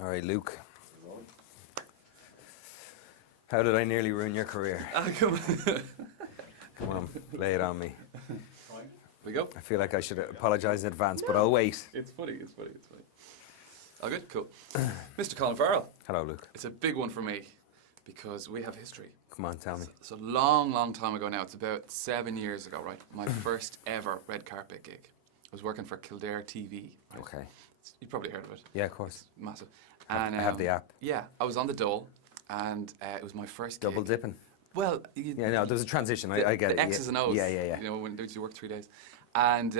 All right, Luke. How did I nearly ruin your career? Come on. Come on, lay it on me. Right. We go. I feel like I should apologise in advance, but I'll wait. It's funny. Oh, good, cool. Mr. Colin Farrell. Hello, Luke. It's a big one for me because we have history. Come on, tell me. It's a long, long time ago now. It's about 7 years ago, right? My first ever red carpet gig. I was working for Kildare TV. Right? Okay. You've probably heard of it. Yeah, of course. Massive. I have the app. Yeah, I was on the dole, and it was my first gig. Double dipping. Well, Yeah, no, there's a transition. I get it. The X's and O's. Yeah. You know, when you work 3 days. And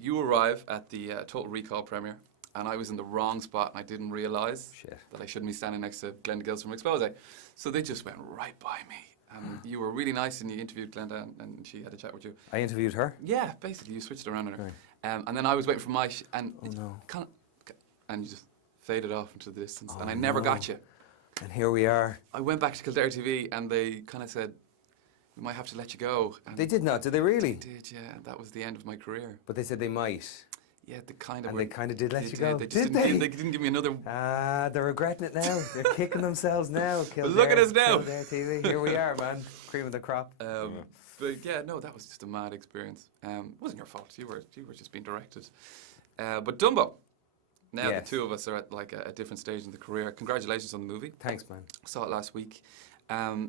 you arrive at the Total Recall premiere, and I was in the wrong spot, and I didn't realise that I shouldn't be standing next to Glenda Gills from Expose. So they just went right by me. You were really nice, and you interviewed Glenda, and she had a chat with you. I interviewed her? Yeah, basically, you switched around on her. Right. And then I was waiting for my... and you just faded off into the distance, and I never got you. And here we are. I went back to Kildare TV, and they kind of said, we might have to let you go. And They did not, did they really? They did, yeah. That was the end of my career. But they said they might. Yeah, they kind of And were, they kind of did let you did. go. They just Did They didn't give me another... Ah, they're regretting it now. They're kicking themselves now. Look at us now. Kildare TV. Here we are, man. Cream of the crop. But yeah, no, that was just a mad experience. It wasn't your fault. You were just being directed. But Dumbo. Now Yes. the two of us are at like a different stage in the career. Congratulations on the movie. Thanks, man. Saw it last week.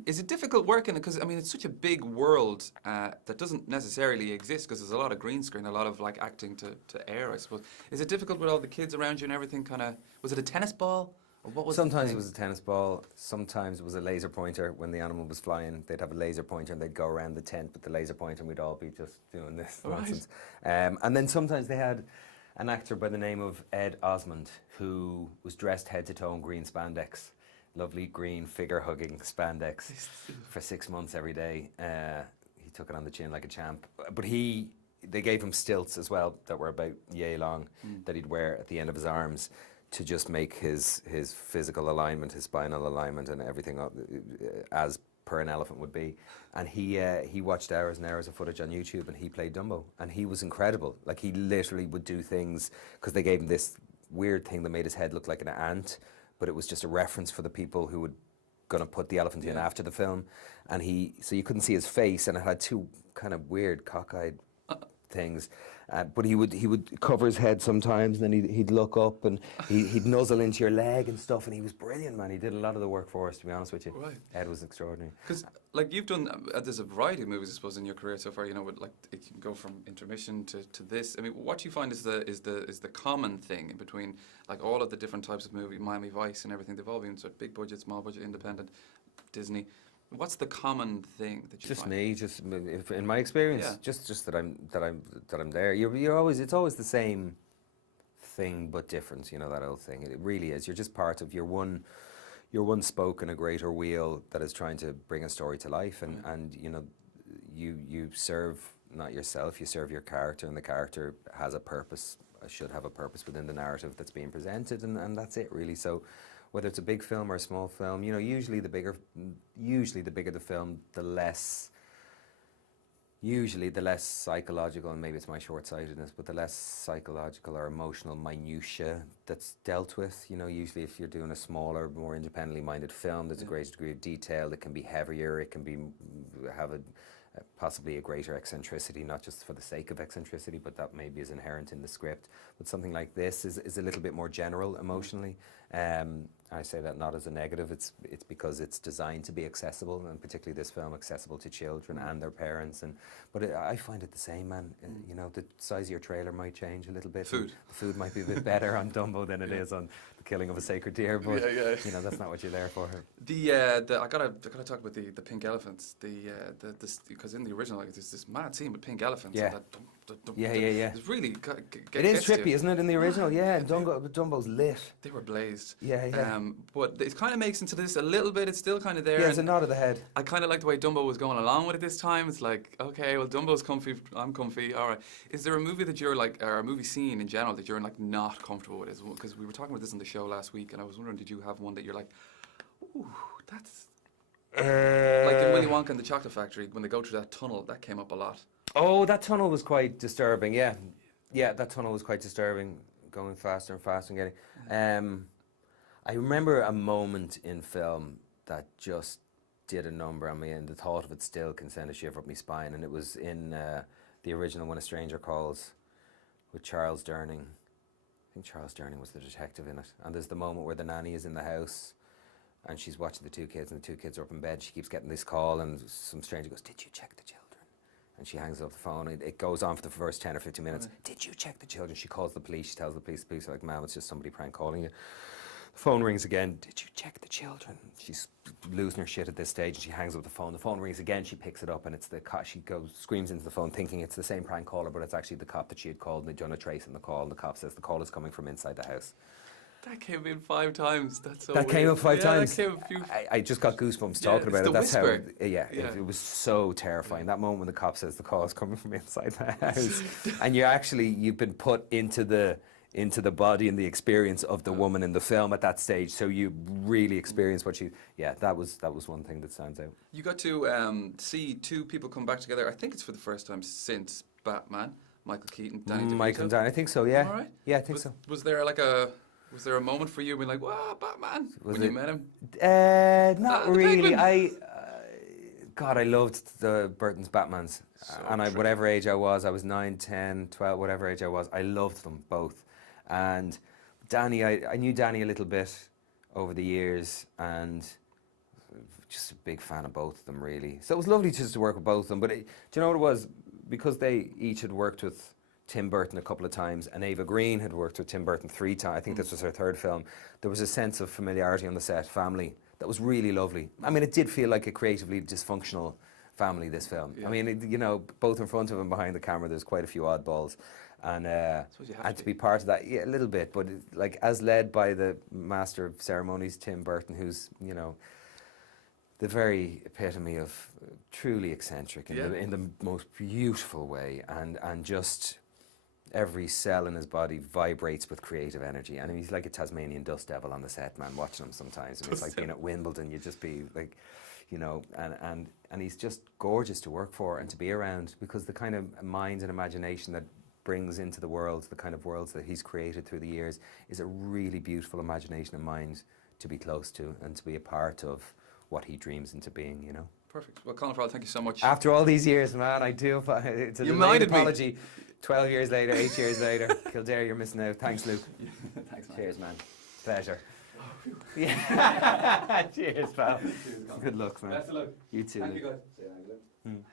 Is it difficult working? Because I mean, it's such a big world that doesn't necessarily exist. Because there's a lot of green screen, a lot of like acting to air. I suppose. Is it difficult with all the kids around you and everything? Kind of. Was it a tennis ball? Or what was Sometimes the it was a tennis ball. Sometimes it was a laser pointer. When the animal was flying, they'd have a laser pointer and they'd go around the tent with the laser pointer, and we'd all be just doing this nonsense. And then sometimes they had an actor by the name of Ed Osmond, who was dressed head to toe in green spandex. Lovely green figure-hugging spandex for 6 months every day. He took it on the chin like a champ. But they gave him stilts as well that were about yay long that he'd wear at the end of his arms to just make his physical alignment, his spinal alignment and everything as per an elephant would be. And he watched hours and hours of footage on YouTube, and he played Dumbo, and he was incredible. Like, he literally would do things, because they gave him this weird thing that made his head look like an ant, but it was just a reference for the people who would gonna put the elephant in after the film. And so you couldn't see his face, and it had two kind of weird cockeyed things. But he would cover his head sometimes, and then he'd look up, and he'd nuzzle into your leg and stuff, and he was brilliant, man. He did a lot of the work for us, to be honest with you. Right. Ed was extraordinary. Because like you've done, there's a variety of movies I suppose in your career so far. You know, with like it can go from intermission to this. I mean, what do you find is the common thing in between like all of the different types of movie, Miami Vice and everything? They've all been sort of big budget, small budget, independent, Disney. What's the common thing that you find? Just in my experience, just that I'm there. It's always the same thing but different. You know, that old thing. It really is. You're just part of. You're one spoke in a greater wheel that is trying to bring a story to life, and you know, you serve not yourself. You serve your character, and the character has a purpose. Should have a purpose within the narrative that's being presented, and that's it really. So, whether it's a big film or a small film, you know, usually the bigger the film, the less psychological, and maybe it's my short-sightedness, but the less psychological or emotional minutiae that's dealt with. You know, usually if you're doing a smaller, more independently minded film, there's a greater degree of detail. It can be heavier. It can have possibly a greater eccentricity, not just for the sake of eccentricity, but that maybe is inherent in the script. But something like this is a little bit more general emotionally. I say that not as a negative, it's because it's designed to be accessible, and particularly this film accessible to children and their parents. But I find it the same, man. You know, the size of your trailer might change a little bit. The food might be a bit better on Dumbo than it is on The Killing of a Sacred Deer, but you know, that's not what you're there for. I gotta talk about the pink elephants. Because in the original, like, there's this mad scene with pink elephants. Yeah. It's really it is trippy, isn't it? In the original, yeah. Dumbo's lit. They were blazed. Yeah. But it kind of makes into this a little bit. It's still kind of there. Yeah, it's a nod of the head. I kind of like the way Dumbo was going along with it this time. It's like, okay, well, Dumbo's comfy, I'm comfy. All right. Is there a movie that you're like, or a movie scene in general that you're like not comfortable with? Because we were talking about this on the show last week, and I was wondering, did you have one that you're like, ooh, that's like in Willy Wonka and the Chocolate Factory when they go through that tunnel? That came up a lot. Oh, that tunnel was quite disturbing. Yeah, that tunnel was quite disturbing, going faster and faster and getting. I remember a moment in film that just did a number on me, and the thought of it still can send a shiver up my spine. And it was in the original When a Stranger Calls with Charles Durning. I think Charles Durning was the detective in it. And there's the moment where the nanny is in the house and she's watching the two kids, and the two kids are up in bed. She keeps getting this call, and some stranger goes, "Did you check the children?" And she hangs up the phone. It goes on for the first 10 or 15 minutes. Right. "Did you check the children?" She calls the police. She tells the police are like, "Ma'am, it's just somebody prank calling you." The phone rings again. "Did you check the children?" She's losing her shit at this stage, and she hangs up the phone. The phone rings again. She picks it up, and it's the cop. She screams into the phone, thinking it's the same prank caller, but it's actually the cop that she had called, and they'd done a trace on the call. And the cop says the call is coming from inside the house. That came in 5 times. That's so that weird. Came up 5 times. That came a few. I just got goosebumps talking about it. That's whisper. how. It was so terrifying. That moment when the cop says the call is coming from inside the house, and you've been put into the body and the experience of the woman in the film at that stage, so you really experience what she. Yeah, that was one thing that stands out. You got to see 2 people come back together. I think it's for the first time since Batman. Michael Keaton, Danny DeVito. Michael and Danny, I think so. Yeah. All right. Yeah, I think so. Was there a moment for you being like, "Wow, Batman," when you met him? Not really. God, I loved the Burton's Batmans, and whatever age I was 9, 10, 12, whatever age I was, I loved them both. And Danny, I knew Danny a little bit over the years, and just a big fan of both of them, really. So it was lovely just to work with both of them. But do you know what it was? Because they each had worked with Tim Burton a couple of times, and Ava Green had worked with Tim Burton 3 times. I think this was her 3rd film. There was a sense of familiarity on the set, family, that was really lovely. I mean, it did feel like a creatively dysfunctional family, this film. Yeah. I mean, both in front of and behind the camera, there's quite a few oddballs. And to be part of that, yeah, a little bit, but like as led by the master of ceremonies, Tim Burton, who's, the very epitome of truly eccentric in the most beautiful way, and just every cell in his body vibrates with creative energy. And he's like a Tasmanian dust devil on the set, man, watching him sometimes. And it's like being at Wimbledon, you'd just be like, and he's just gorgeous to work for and to be around, because the kind of mind and imagination that brings into the world, the kind of worlds that he's created through the years, is a really beautiful imagination and mind to be close to and to be a part of what he dreams into being, Perfect. Well, Colin Farrell, thank you so much. After all these years, man, I do. It's a delayed apology. 12 years later, 8 years later. Kildare, you're missing out. Thanks, Luke. Thanks, man. Cheers, man. Pleasure. Yeah. Cheers, pal. Cheers, good luck, man. Best of luck. You too, Thank Luke. you, guys.